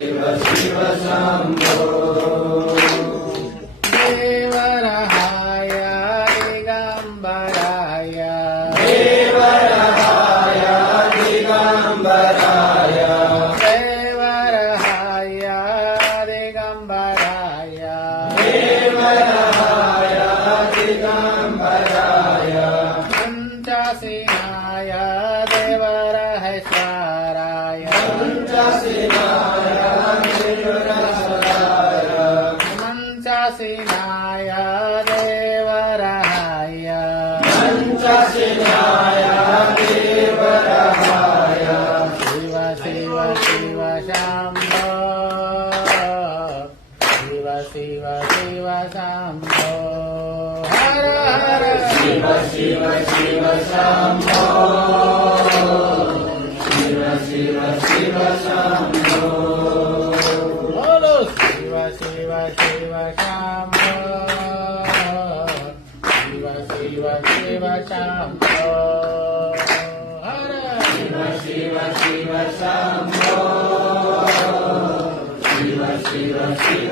शिव शिव शंभो देवरहाय दिगंबराय देवरहाय दिगंबराय देवरहाय दिगंबराय देवरहाय दिगंबराय पंचसिनाय देवरहेश्वराय पंचशिवाय पंचसिनाय देवरहाय पंचशिवाय देवरहाय शिव शिव शिव शंभो शिव शिव शिव शंभो हर हर शिव शिव शिव शंभो शिव शिव शिव शंभो बोलो शिव शिव शिव शंभो शिव शिव शिव शंभो हर शिव शिव शिव शंभो शिव शिव शिव